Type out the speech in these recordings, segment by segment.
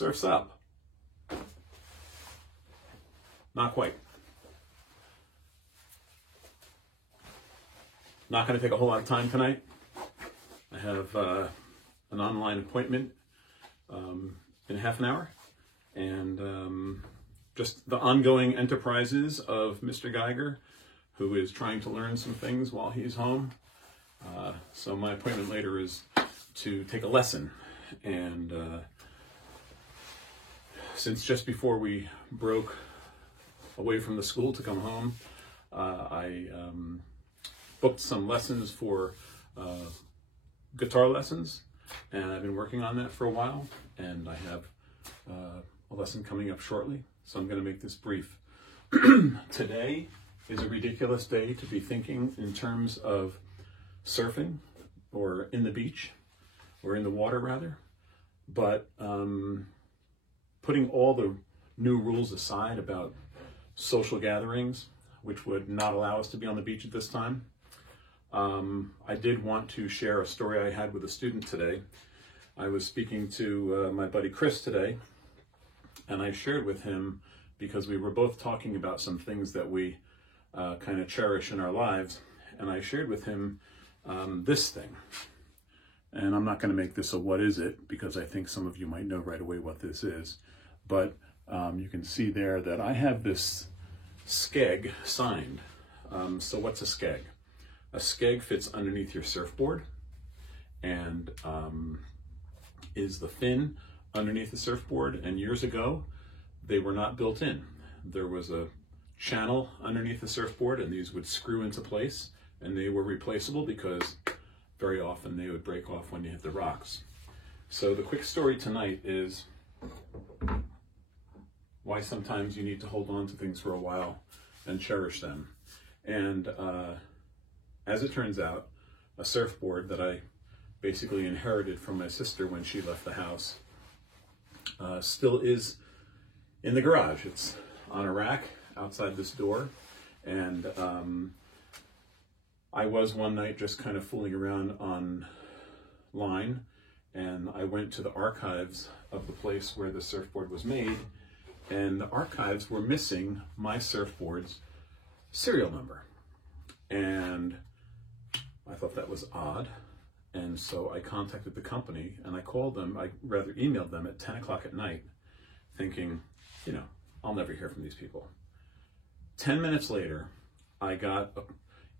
Surf's up. Not quite. Not going to take a whole lot of time tonight. I have an online appointment in half an hour, and just the ongoing enterprises of Mr. Geiger, who is trying to learn some things while he's home. So my appointment later is to take a lesson, and since just before we broke away from the school to come home, I booked some lessons for guitar lessons, and I've been working on that for a while, and I have a lesson coming up shortly, so I'm going to make this brief. Today is a ridiculous day to be thinking in terms of surfing, or in the beach, or in the water rather, but putting all the new rules aside about social gatherings, which would not allow us to be on the beach at this time, I did want to share a story I had with a student today. I was speaking to my buddy Chris today, and I shared with him, because we were both talking about some things that we kind of cherish in our lives, and I shared with him this thing. And I'm not going to make this a what is it, because I think some of you might know right away what this is, but you can see there that I have this skeg signed. So what's a skeg? A skeg fits underneath your surfboard and is the fin underneath the surfboard. And years ago, they were not built in. There was a channel underneath the surfboard, and these would screw into place, and they were replaceable because very often they would break off when you hit the rocks. So the quick story tonight is why sometimes you need to hold on to things for a while and cherish them. And as it turns out, a surfboard that I basically inherited from my sister when she left the house still is in the garage. It's on a rack outside this door, and I was one night just kind of fooling around online, and I went to the archives of the place where the surfboard was made, and the archives were missing my surfboard's serial number. And I thought that was odd, and so I contacted the company, and I called them, I rather emailed them at 10 o'clock at night, thinking, you know, I'll never hear from these people. 10 minutes later, I got an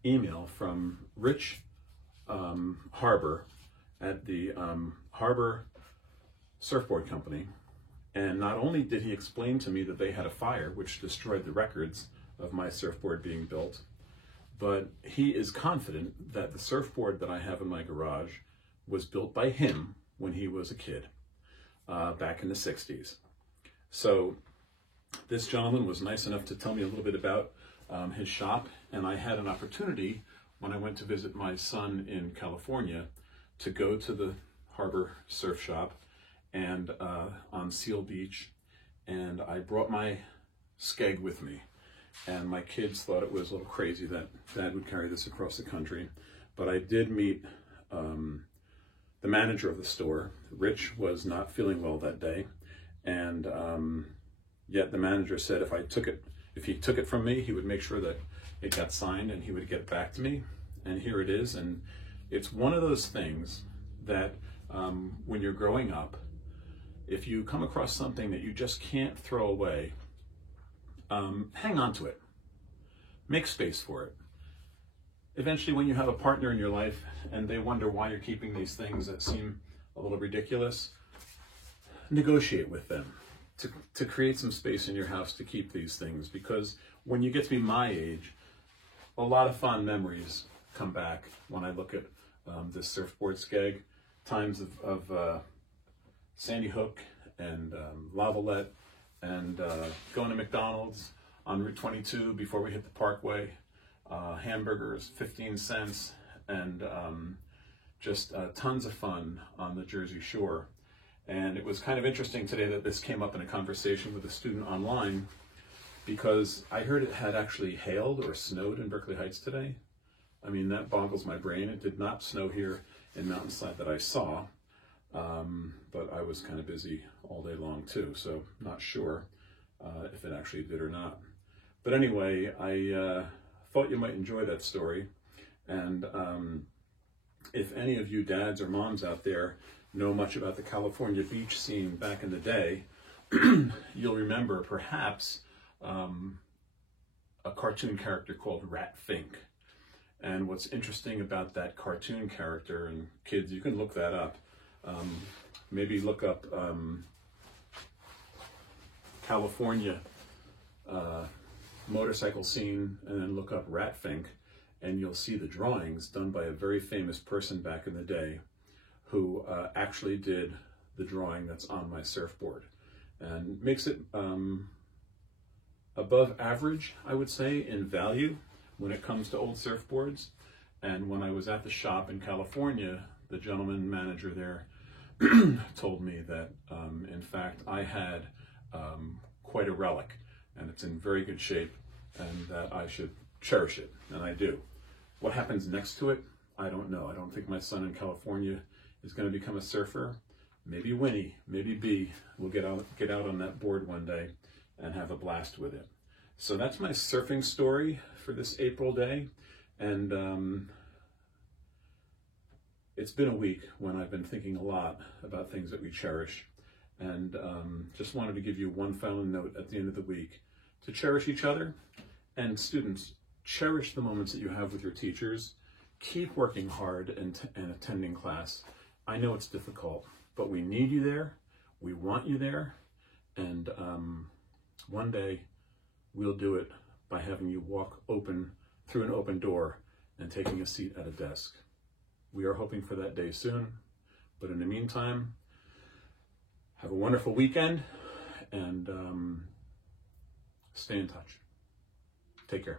email from Rich Harbor at the Harbor Surfboard Company, and not only did he explain to me that they had a fire which destroyed the records of my surfboard being built, but he is confident that the surfboard that I have in my garage was built by him when he was a kid, back in the 60s. So this gentleman was nice enough to tell me a little bit about his shop, and I had an opportunity when I went to visit my son in California to go to the Harbor Surf Shop and on Seal Beach, and I brought my skeg with me. And my kids thought it was a little crazy that Dad would carry this across the country. But I did meet the manager of the store. Rich was not feeling well that day, and yet the manager said if he took it from me, he would make sure that it got signed and he would get it back to me. And here it is. And it's one of those things that when you're growing up, if you come across something that you just can't throw away, hang on to it. Make space for it. Eventually, when you have a partner in your life and they wonder why you're keeping these things that seem a little ridiculous, negotiate with them to create some space in your house to keep these things, because when you get to be my age, a lot of fond memories come back when I look at this surfboard skeg. Times of Sandy Hook and Lavalette, and going to McDonald's on Route 22 before we hit the Parkway, hamburgers, 15 cents, and just tons of fun on the Jersey Shore. And it was kind of interesting today that this came up in a conversation with a student online, because I heard it had actually hailed or snowed in Berkeley Heights today. I mean, that boggles my brain. It did not snow here in Mountainside that I saw. but I was kind of busy all day long too, so not sure if it actually did or not. But anyway, I thought you might enjoy that story, and if any of you dads or moms out there know much about the California beach scene back in the day, you'll remember perhaps a cartoon character called Rat Fink. And what's interesting about that cartoon character, and kids, you can look that up, maybe look up California motorcycle scene and then look up Rat Fink, and you'll see the drawings done by a very famous person back in the day who actually did the drawing that's on my surfboard, and makes it above average, I would say, in value when it comes to old surfboards. And when I was at the shop in California, the gentleman manager there told me that in fact I had quite a relic, and it's in very good shape, and that I should cherish it, and I do. What happens next to it, I don't know. I don't think my son in California is going to become a surfer. Maybe Winnie, maybe B will get out on that board one day and have a blast with it. So that's my surfing story for this April day, and it's been a week when I've been thinking a lot about things that we cherish, and just wanted to give you one final note at the end of the week to cherish each other. And students, cherish the moments that you have with your teachers. Keep working hard and attending class. I know it's difficult, but we need you there. We want you there. And one day we'll do it by having you walk through an open door and taking a seat at a desk. We are hoping for that day soon. But in the meantime, have a wonderful weekend, and stay in touch. Take care.